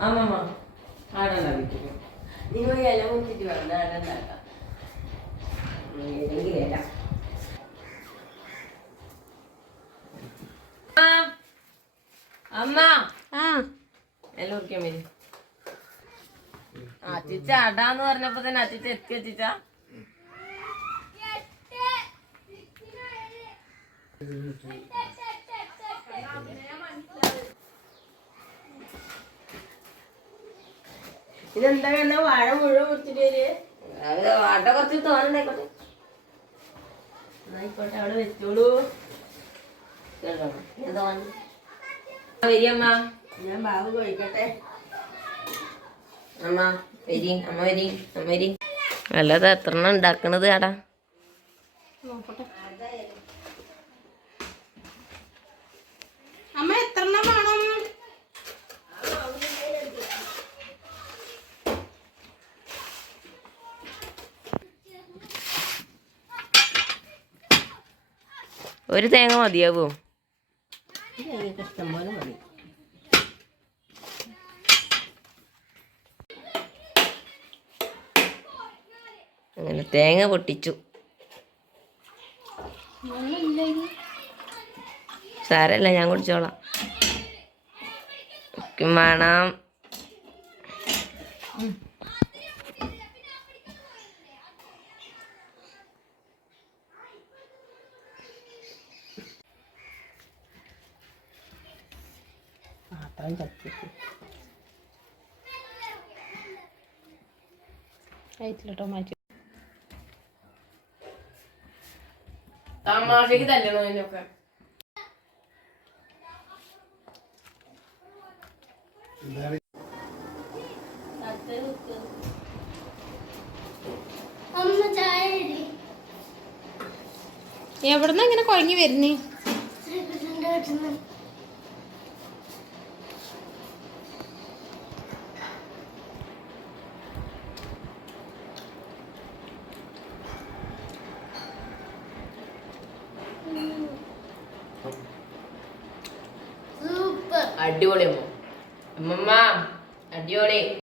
ആമ്മ ആടണ്ടാവിക്കും നീ പോയി ഇല മുറിച്ചിട്ട് വേണം ഉണ്ടാക്കാം ഏതെങ്കിലും അമ്മ ആ. എല്ലാം കുറിക്കാൻ വരും അച്ചിച്ച അടാന്ന് പറഞ്ഞപ്പോ തന്നെ അച്ചിച്ച എത്തി അച്ചിച്ച ഇതെന്താ വാഴ മുഴുവൻ മുറിച്ചിട്ട് വരിക. അത് അട കുറച്ച് തോന്നുണ്ടായിക്കോട്ടെ ആയിക്കോട്ടെ അവിടെ വെച്ചോളൂ. വരിയമ്മ ഞാൻ ബാബു കഴിക്കട്ടെ. അമ്മ വരി അമ്മ വരി അമ്മ വരി. അല്ലാതെ എത്ര എണ്ണം ഉണ്ടാക്കണത് ആടാ? അമ്മ ഒരു തേങ്ങ മതിയാവോ? അങ്ങനെ തേങ്ങ പൊട്ടിച്ചു. സാരല്ല ഞാൻ കുടിച്ചോളാം. എനിക്കും പാത്രം ചത്തിട്ട് കഴിച്ചിട്ടോ മാറ്റി തമാശക്ക് തല്ലണോ ഇതിനൊക്കെ എവിടുന്ന ഇങ്ങനെ കുഴങ്ങി വരുന്നേ? അടിപൊളി അമ്മ അമ്മമ്മ അടിപൊളി.